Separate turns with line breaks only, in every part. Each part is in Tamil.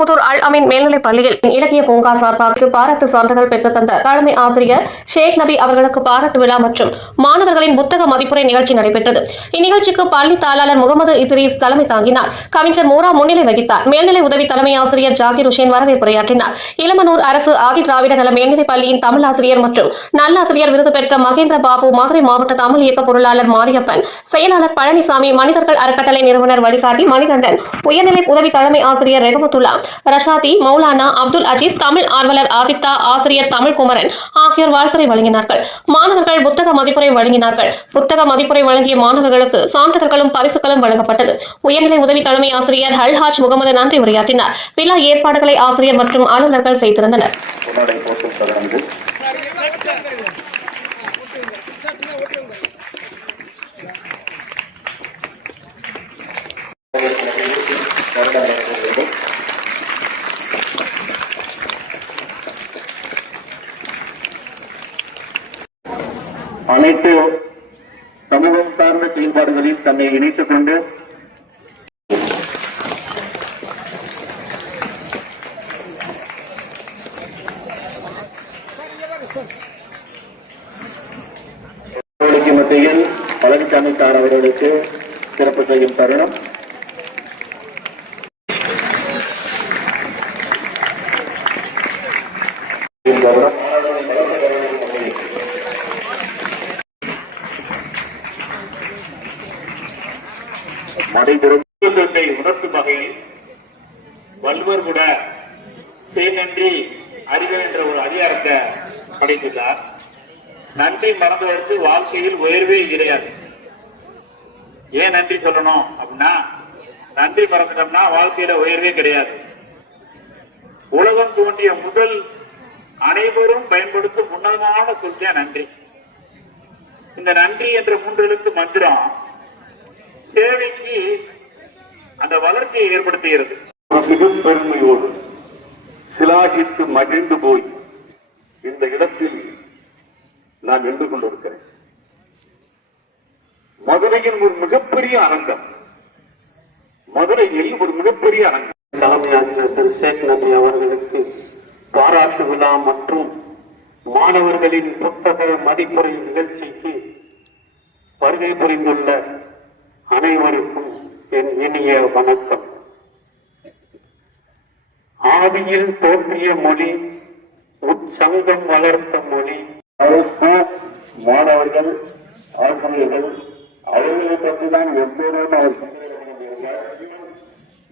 புதூர் அல் அமீன் மேல்நிலைப் பள்ளியில் இலக்கிய பூங்கா சார்பாக பாராட்டு சான்றிதழ் பெற்று தந்த தலைமை ஆசிரியர் ஷேக் நபி அவர்களுக்கு பாராட்டு விழா மற்றும் மாணவர்களின் புத்தக மதிப்புரை நிகழ்ச்சி நடைபெற்றது. இந்நிகழ்ச்சிக்கு பள்ளி தாளாளர் முகமது இத்ரீஸ் தலைமை தாங்கினார். கவிஞர் மூரா முன்னிலை வகித்தார். மேல்நிலை உதவி தலைமை ஆசிரியர் ஜாகிர் ஹுசேன் வரவேற்புரையாற்றினார். இளமனூர் அரசு ஆதி திராவிட நல மேல்நிலைப் பள்ளியின் தமிழ் ஆசிரியர் மற்றும் நல்லாசிரியர் விருது பெற்ற மகேந்திர பாபு மதுரை மாவட்ட தமிழ் இயக்க பொருளாளர் மாரியப்பன் செயலாளர் பழனிசாமி மனிதர்கள் அறக்கட்டளை நிறுவனர் வழிகாட்டி மணிகண்டன் உயர்நிலை உதவி தலைமை ஆசிரியர் ரெகமத்துல்லா ரஷாதி மௌலானா அப்துல் அஜீஸ் தமிழ் ஆர்வலர் ஆதித்தா ஆசிரியர் தமிழ் குமரன் ஆகியோர் வாழ்த்துரை வழங்கினார்கள். மாணவர்கள் புத்தக மதிப்புரை வழங்கினார்கள். புத்தக மதிப்புரை வழங்கிய மாணவர்களுக்கு சான்றிதழ்களும் பரிசுகளும் வழங்கப்பட்டது. உயர்நிலை உதவி தலைமை ஆசிரியர் ஹல்ஹாஜ் முகமது நன்றி உரையாற்றினார். விழா ஏற்பாடுகளை ஆசிரியர் மற்றும் அலுவலர்கள் செய்திருந்தனர்.
அனைத்து சமூகம் சார்ந்த செயல்பாடுகளில் தன்னை இணைத்துக் கொண்டு மத்தியில் பழனிசாமி சார் அவர்களுக்கு சிறப்பு செய்யும் தருணம். நடைபெறும்
உணர்த்தும் வகையில் வள்ளுவர் கூட நன்றி அறிவு என்ற ஒரு அதிகாரத்தை படைத்துள்ளார். நன்றி மறந்தவருக்கு வாழ்க்கையில் உயர்வே கிடையாது. ஏன் நன்றி சொல்லணும் அப்படின்னா நன்றி மறந்துட்டோம்னா வாழ்க்கையில உயர்வே கிடையாது. உலகம் தோன்றிய முதல் அனைவரும் பயன்படுத்தும் உன்னதமான சொல்லிய நன்றி. இந்த நன்றி என்ற மூன்று எழுத்து மந்திரம் சேவைக்கு அந்த வளர்ச்சியை ஏற்படுத்துகிறது.
மிக பெருமையோடு சிலாகித்து மகிழ்ந்து போய் இந்த இடத்தில் நான் நின்று கொண்டிருக்கிறேன். மதுரையின் ஒரு மிகப்பெரிய அரங்கம். மதுரையில் ஒரு மிகப்பெரிய அரங்கம். தலைமை ஆசிரியர் திரு ஷேக் நபி அவர்களுக்கு பாராட்டு விழா மற்றும் மாணவர்களின் புத்தக மதிப்புரை நிகழ்ச்சிக்கு வருகை புரிந்துள்ள அனைவருக்கும் என் இனிய வணக்கம். ஆதியில் தோன்றிய மொழி உற்சங்கம் வளர்த்த மொழி. மாணவர்கள் ஆசிரியர்கள் அவர்களை பற்றி தான் எப்போதும் அவர்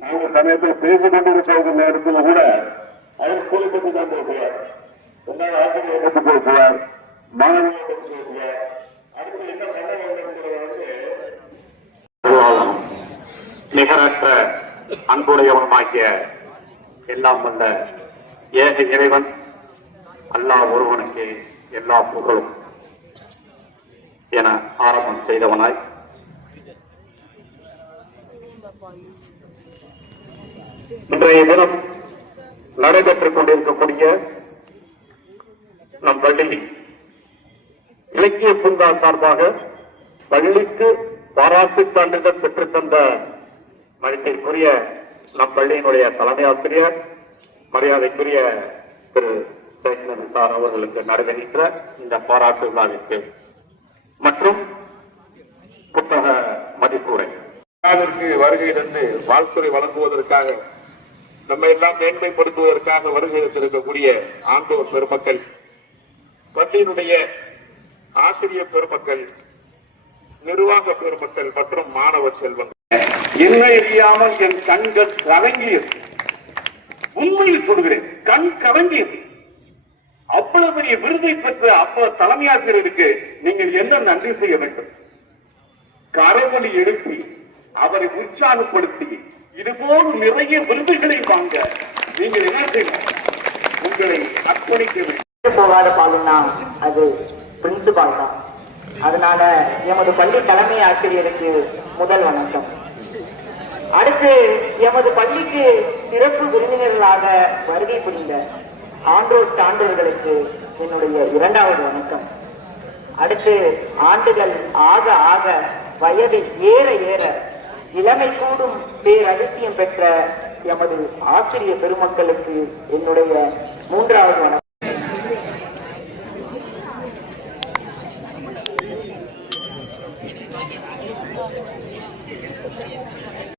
நாங்க சமயத்தில் பேசிக் கொண்டிருக்கிற நேரத்தில் கூட அவர் ஸ்கூலை பற்றி தான் பேசுவார். ஆசிரியர் ஆசிரியரை பற்றி பேசுவார் மாணவர்களை பற்றி பேசுவார் அடுத்து என்ன பண்ண வேண்டும் நிகரற்ற அன்புடையவனுமாகிய எல்லாம் வந்த ஏக இறைவன் அல்லாஹ் ஒருவனுக்கு எல்லா புகழும் என ஆரம்பம் செய்தவனாய். இன்றைய தினம் நடைபெற்றுக் கொண்டிருக்கக்கூடிய நம் பள்ளி இலக்கிய பூங்கா சார்பாக பள்ளிக்கு பாராட்டு சான்றிதழ் பெற்றுத்தந்த மதிப்பிற்குரிய நம் பள்ளியினுடைய தலைமை ஆசிரியர் மரியாதைக்குரிய திரு சேகர் சார் அவர்களுக்கு நடைபெறுகின்ற இந்த பாராட்டு விழாவிற்கு மற்றும் புத்தக மதிப்புரை.
வருகையிலிருந்து வருகை தந்து வாழ்த்துறை வழங்குவதற்காக நம்ம எல்லாம் மேன்மைப்படுத்துவதற்காக வருகை தந்திருக்கக்கூடிய ஆண்டோர் பெருமக்கள் பள்ளியினுடைய ஆசிரியர் பெருமக்கள் நிர்வாக பெருமக்கள் மற்றும் மாணவர் செல்வங்கள்.
என்ன எரியாமல் என் கண்கள் கலங்கியது? உண்மையில் சொல்கிறேன் கண் கலங்கியது. அவ்வளவு பெரிய விருதை பெற்ற அப்ப தலைமையாசிரியருக்கு நீங்கள் என்ன நன்றி செய்ய வேண்டும்? கரவொலி எழுப்பி அவரை உற்சாகப்படுத்தி இதுபோல் நிறைய விருதுகளை வாங்க நீங்கள் என்ன செய்யணும் உங்களை அர்ப்பணிக்க வேண்டும்.
போகாத பாலுன்னா அது பிரின்சிபால் தான். அதனால எமது பள்ளி தலைமை ஆசிரியருக்கு முதல் வணக்கம். அடுத்து எமது பள்ளிக்கு சிறப்பு விருந்தினர்களாக வருகை புரிந்த ஆண்டோர் சான்றோர்களுக்கு என்னுடைய இரண்டாவது வணக்கம். அடுத்து ஆண்டுகள் ஆக ஆக வயது ஏற ஏற இளமை கூடும் பேரதிசயம் பெற்ற எமது ஆசிரிய பெருமக்களுக்கு என்னுடைய மூன்றாவது வணக்கம்.